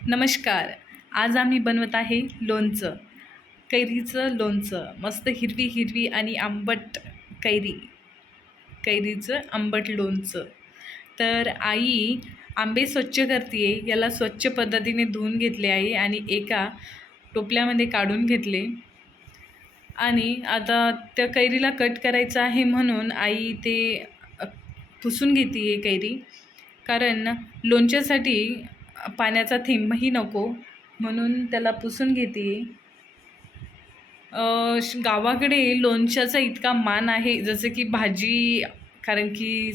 नमस्कार. आज आम्ही बनवत आहे लोणचं. कैरीचं लोणचं. मस्त हिरवी हिरवी आणि आंबट कैरी. कैरीचं आंबट लोणचं. तर आई आंबे स्वच्छ करते याला स्वच्छ पद्धतीने धुवून घेतले आहे आणि एका टोपल्यामध्ये काढून घेतले. आणि आता त्या कैरीला कट करायचं आहे म्हणून आई ते पुसून घेते आहे कैरी. कारण लोणच्यासाठी पाण्याचा थेंबही नको म्हणून त्याला पुसून घेते. गावाकडे लोणच्याचा इतका मान आहे जसं की भाजी कारण की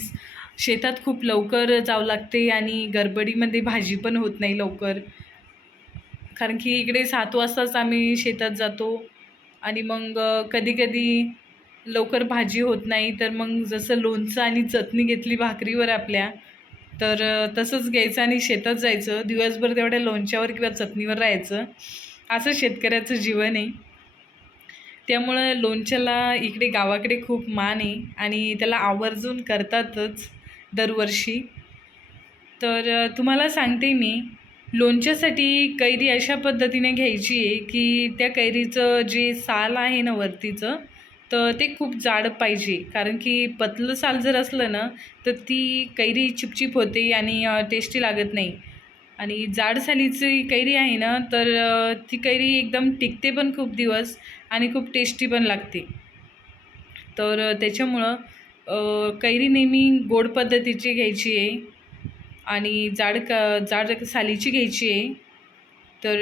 शेतात खूप लवकर जावं लागते आणि गडबडीमध्ये भाजी पण होत नाही लवकर. कारण की इकडे सात वाजताच आम्ही शेतात जातो आणि मग कधीकधी लवकर भाजी होत नाही तर मग जसं लोणचं आणि चटणी घेतली भाकरीवर आपल्या तर तसंच घ्यायचं आणि शेतात जायचं. दिवसभर तेवढ्या लोणच्यावर किंवा चटणीवर राहायचं. असं शेतकऱ्याचं जीवन आहे. त्यामुळं लोणच्याला इकडे गावाकडे खूप मान आहे आणि त्याला आवर्जून करतातच दरवर्षी. तर तुम्हाला सांगते मी लोणच्यासाठी कैरी अशा पद्धतीने घ्यायची आहे की त्या कैरीचं जे साल आहे ना वरतीचं तर ते खूप जाड पाहिजे. कारण की पतलं साल जर असलं ना तर ती कैरी चिपचिप होते आणि टेस्टी लागत नाही. आणि जाड सालीची कैरी आहे ना तर ती कैरी एकदम टिकते पण खूप दिवस आणि खूप टेस्टी पण लागते. तर त्याच्यामुळं कैरी नेहमी गोड पद्धतीची घ्यायची आहे. आणि जाड क जाड सालीची घ्यायची आहे. तर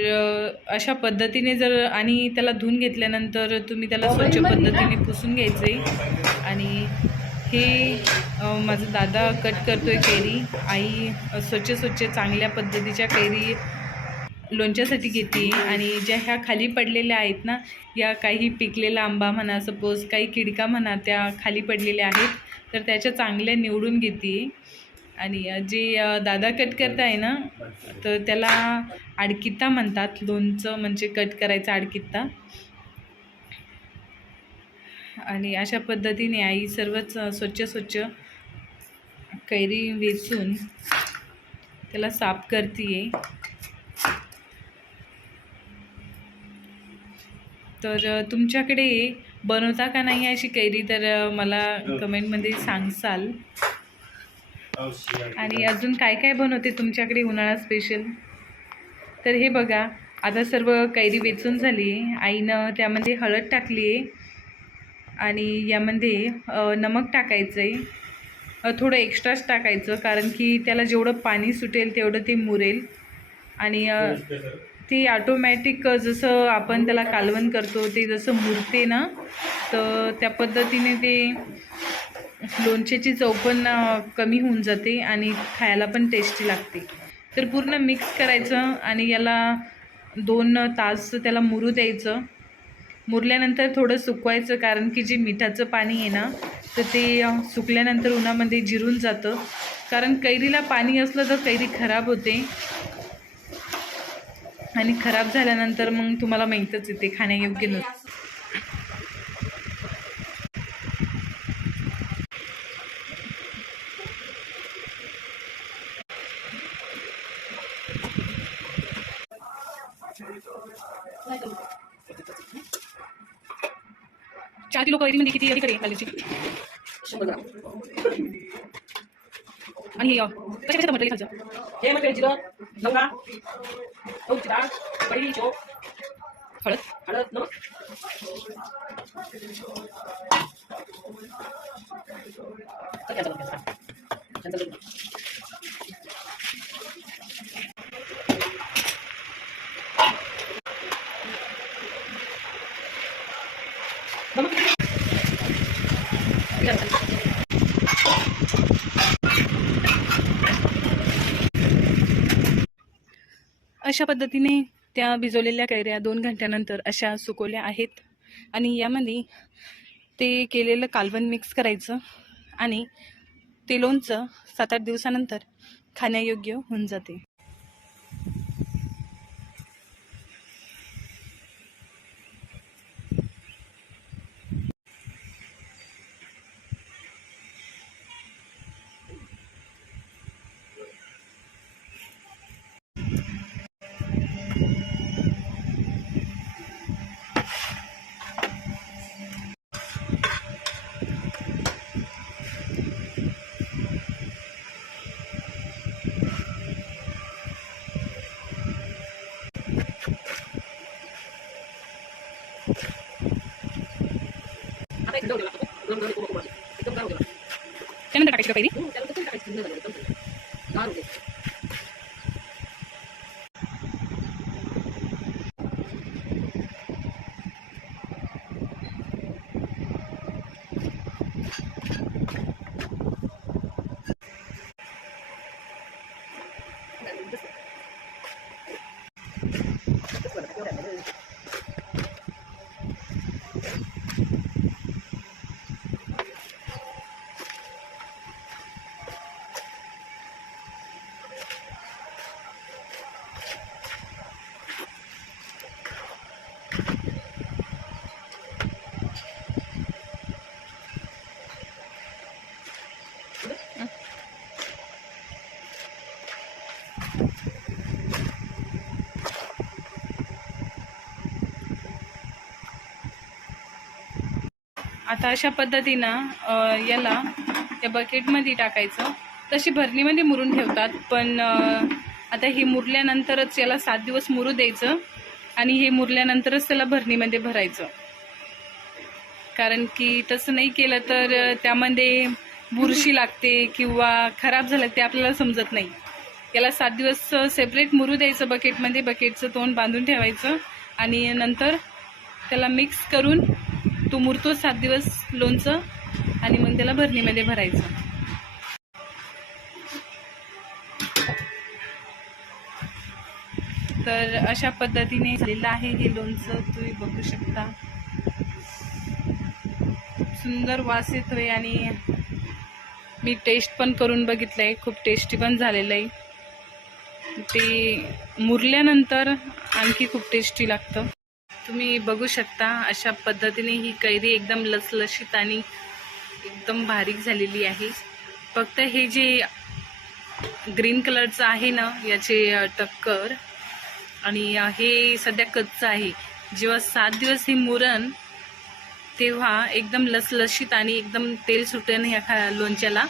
अशा पद्धतीने जर आणि त्याला धुवून घेतल्यानंतर तुम्ही त्याला स्वच्छ पद्धतीने पुसून घ्यायचं. आहे आणि हे माझा दादा कट करतोय कैरी. आई स्वच्छ स्वच्छ चांगल्या पद्धतीच्या कैरी लोणच्यासाठी घेते. आणि ज्या ह्या खाली पडलेल्या आहेत ना या काही पिकलेला आंबा म्हणा सपोज काही किडका म्हणा त्या खाली पडलेल्या आहेत. तर त्याच्या चांगल्या निवडून घेते. आणि जे दादा कट करत आहे ना तर त्याला आडकित्ता म्हणतात. लोणचं म्हणजे कट करायचा आडकित्ता आणि अशा पद्धतीने आई सर्वच स्वच्छ स्वच्छ कैरी वेचून त्याला साफ करते तर तुमच्याकडे बनवता का नाही अशी कैरी? तर मला कमेंटमध्ये सांगसाल. आणि अजून काय काय बनवते तुमच्याकडे उन्हाळा स्पेशल तर हे बघा आता सर्व कैरी वेचून झाली. आहे आईनं त्यामध्ये हळद टाकली आहे. आणि यामध्ये नमक टाकायचं आहे थोडं एक्स्ट्राच टाकायचं कारण की त्याला जेवढं पाणी सुटेल तेवढं ते मुरेल. आणि ते ऑटोमॅटिक जसं आपण त्याला कालवण करतो ते जसं मुरते ना तर त्या पद्धतीने ते लोणच्याची चव पण कमी होऊन जाते आणि खायला पण टेस्टी लागते. तर पूर्ण मिक्स करायचं आणि याला दोन तास त्याला मुरू द्यायचं. मुरल्यानंतर थोडं सुकवायचं कारण की जे मिठाचं पाणी आहे ना तर ते सुकल्यानंतर उन्हामध्ये जिरून जातं. कारण कैरीला पाणी असलं तर कैरी खराब होते. आणि खराब झाल्यानंतर मग तुम्हाला माहीतच येते खाण्यायोग्य नसतं. चार किलो कैरीमध्ये किती एवढी कडे घालायची शंभर ग्राम आणि अ, कशा कशा म्हटलं खालचं? हे मध्ये जिरं. लवंगा गहूची डाळ हळद. हळद नमक तर cancel करा, cancel करा. Cancel करा. नमक. cancel. अशा पद्धतीने त्या भिजवलेल्या कैऱ्या दोन घंट्यानंतर अशा सुकवल्या आहेत. आणि यामध्ये ते केलेलं कालवण मिक्स करायचं आणि ते लोणचं सात आठ दिवसानंतर खाण्यायोग्य होऊन जाते. टाकायची का पहिली त्याला कसं आता अशा पद्धतीनं याला त्या बकेटमध्ये टाकायचं. तशी भरणीमध्ये मुरून ठेवतात पण आता हे मुरल्यानंतरच याला सात दिवस मुरू द्यायचं आणि हे मुरल्यानंतरच त्याला भरणीमध्ये भरायचं. कारण की तसं नाही केलं तर त्यामध्ये बुरशी लागते किंवा खराब झालं ते आपल्याला समजत नाही. याला सात दिवस सेपरेट मुरू द्यायचं बकेटमध्ये बकेटचं तोंड बांधून ठेवायचं आणि नंतर त्याला मिक्स करून तो मुरतो सात दिवस लोणचं आणि मग त्याला भरणीमध्ये भरायचं. तर अशा पद्धतीने झालेलं आहे हे लोणचं. तुम्ही बघू शकता. सुंदर वास येतोय आणि मी टेस्ट पण करून बघितलं आहे खूप टेस्टी पण झालेलं आहे ते मुरल्यानंतर आणखी खूप टेस्टी लागतं. तुम्ही बघू शकता अशा पद्धतीने ही कैरी एकदम लसलशीत आणि एकदम बारीक झालेली आहे. फक्त हे जे ग्रीन कलरचं आहे ना याचे टक्कर आणि हे सध्या कच्चं आहे. जेव्हा सात दिवस हे मुरण तेव्हा एकदम लसलशीत आणि एकदम तेल सुटेन ह्या खा लोणच्याला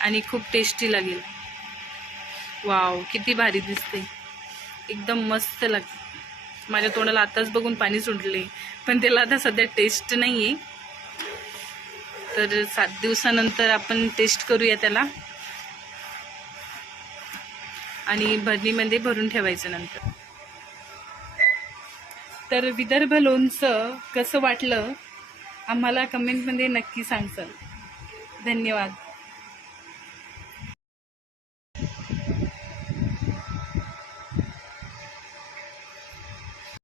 आणि खूप टेस्टी लागेल. वाव किती भारी दिसते एकदम मस्त लाग माझ्या तोंडाला आताच बघून पाणी सुटले पण त्याला आता सध्या टेस्ट नाही आहे तर सात दिवसानंतर आपण टेस्ट करूया त्याला. आणि भरणीमध्ये भरून ठेवायचं नंतर. तर विदर्भ लोणचं कसं वाटलं? आम्हाला कमेंटमध्ये नक्की सांगसाल. धन्यवाद.